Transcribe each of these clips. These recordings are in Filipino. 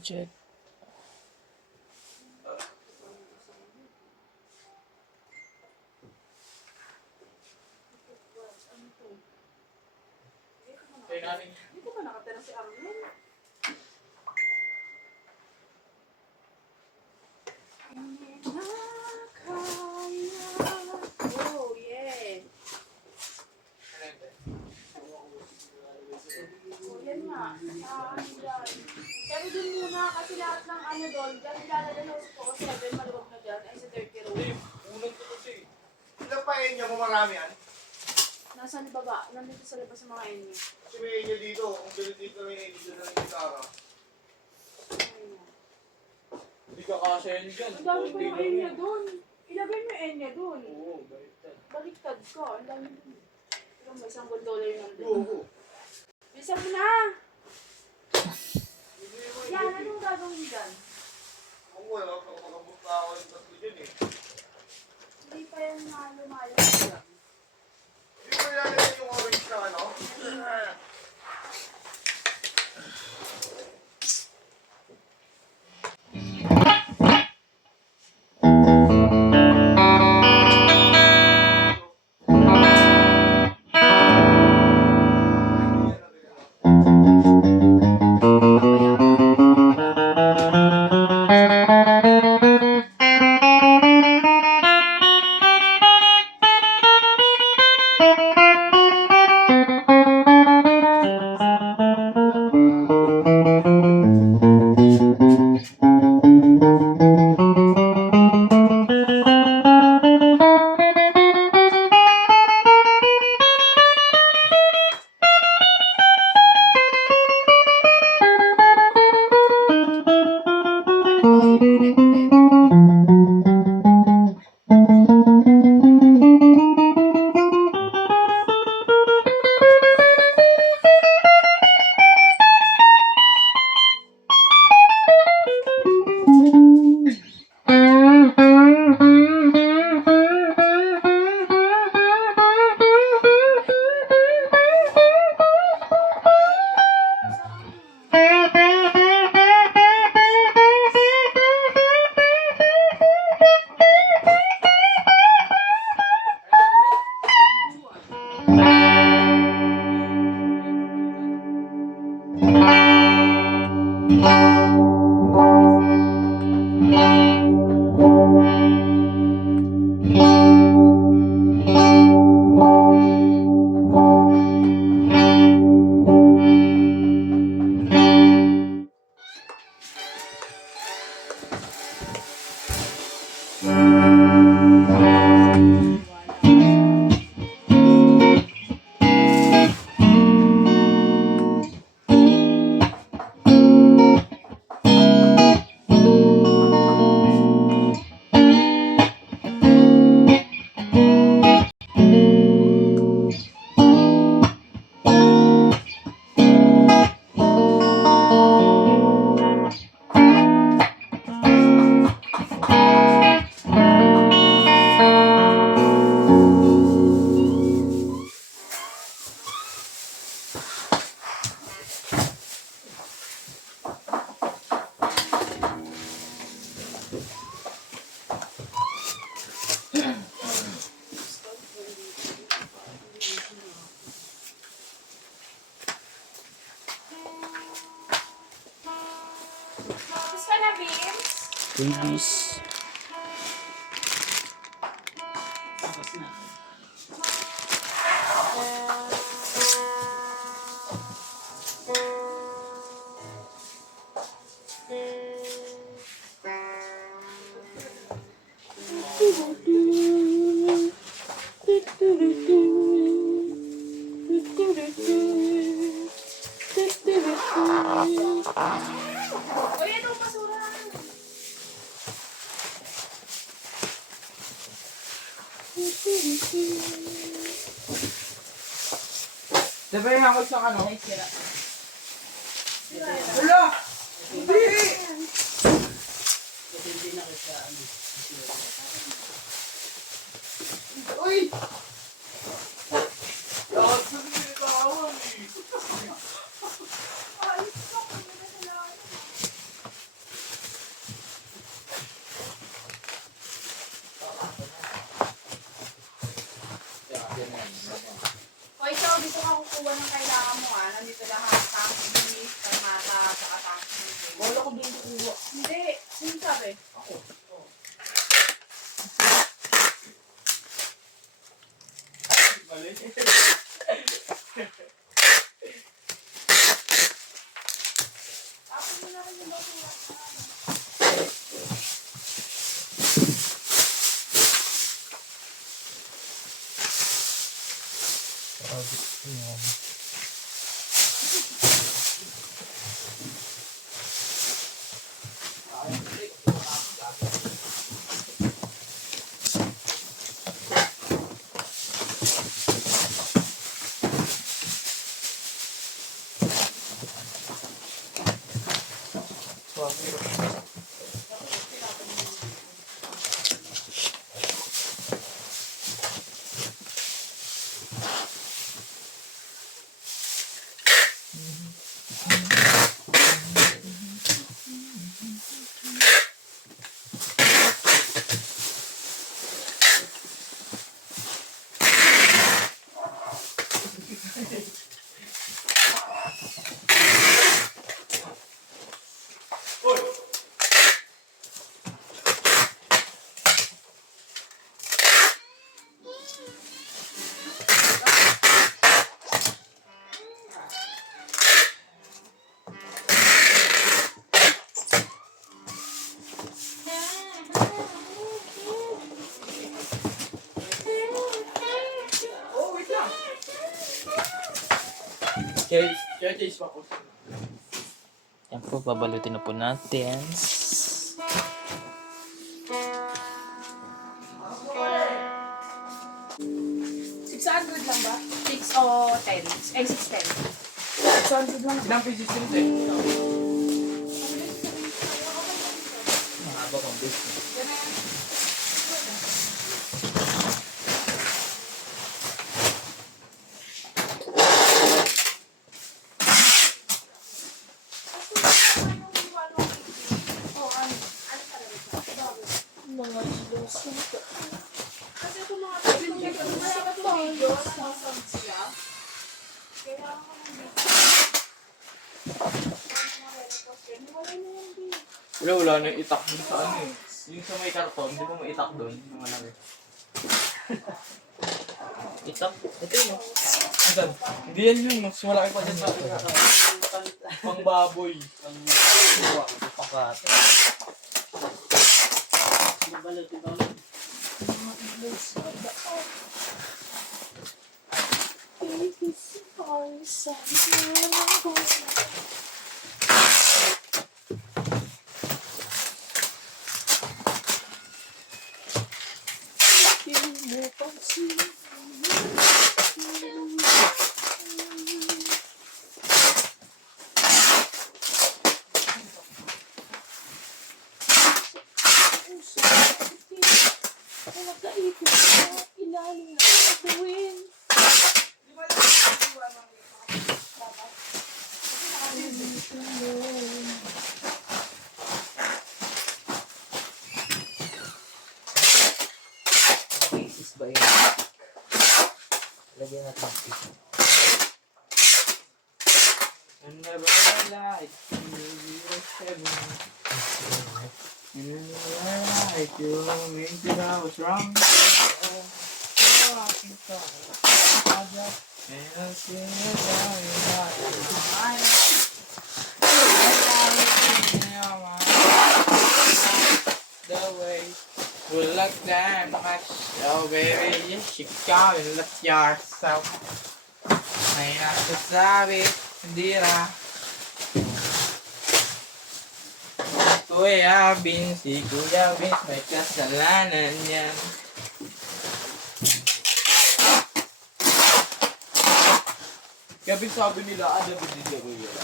check. Dito ba nakatira si Arlen? Oh, yeah. Oh, yan nga. Pero dun muna, kasi lahat ng ano doon, dyan ilalagay sa Poco 7, maluwag na dyan, ay sa 30 row. Unang ko kasi. Ilang pa niya mo marami yan? Nasa baba, nandito sa labas sa mga inyo. Kasi may niya dito. Kung dito may dito na yung gitara. Hindi ka kasya yan dyan. Ang dami ko yung Enya doon. Ilagay mo yung Enya doon. Oo, baliktad. Baliktad ka. Ang dami doon. Pero may $1 yung nandun. Oo. Bisa mo na! Yan, anong gagawin dyan? Kung wala, makakabot na ako yung tatlo dyan eh. Hindi pa yan lumayas dyan. Hindi ko ilalagay yung orange na ano? Tapos ka na, Vince? Babies. Tapos na. Uy, ano basura? Diba yung hangod sa ano? Ay, sira. Wala! Hindi! Hindi na kasi ano. Uy! Lahat sa pinatawan eh. Ayos ka, kung na sa lahat. Okay, so dito ka kukuha ng kailangan mo Nandito lahat. Tank, bilis, kalmata, saka tank. Wala ko doon kukuha. Hindi. Sino sabi? Ako. Mali. Tapos mo na rin yung basura. Oh, wait lang. Chase pa ko. Yan po, babalutin na po natin. 600 lang ba? 6 o 10? Eh, 610. 600 lang. Ilang pieces din ito Mahaba pang business. Mga ilusin ko. Kasi kung mga video, malaka itong video, nakasag sila. Kailangan ko ng video. Wala na yung video. Wala na yung itak dun sa ano eh. Yung sa may karton, hindi mo maitak doon. Yung malaki. Itak. Ito yun. Saan? Hindi yan yun. Mas malaki pa dyan sa akin. Pang baboy. Pakat. Pieces ba yun? Lagyan natin ng pieces. And never lied to you, heaven. And never lied to me that I was wrong. Oh, I can talk. And I see you down in my mind. The way we look that much. Oh, baby, you should go and look yourself. May nasasabi, hindi na. Kuya Vince, si Kuya Vince, may kasalanan yan. Kaya sabi nila, ada ba dito Kuya?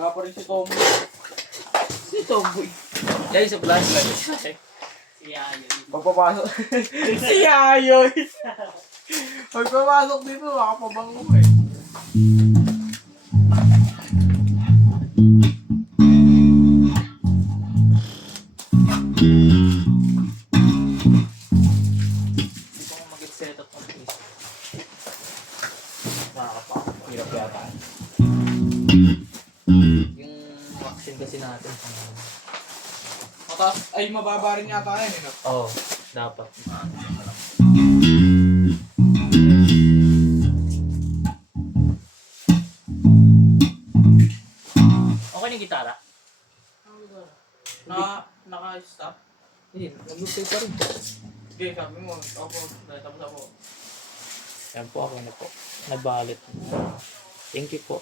Wala pa rin si Tomboy. Si Tomboy. Dahil sa flashlight. Pagpapasok. Si Ayoy! Pagpapasok dito, makapabango eh. ayusin kasi natin. Mataas, ay mababa rin yata yan eh. No? Oo, dapat. Okay na yung gitara? Naka-stop. Hindi, nag-play pa rin. Sige, sabi mo. Tapos ako. Yan po, ako na po. Nagbalit. Thank you po.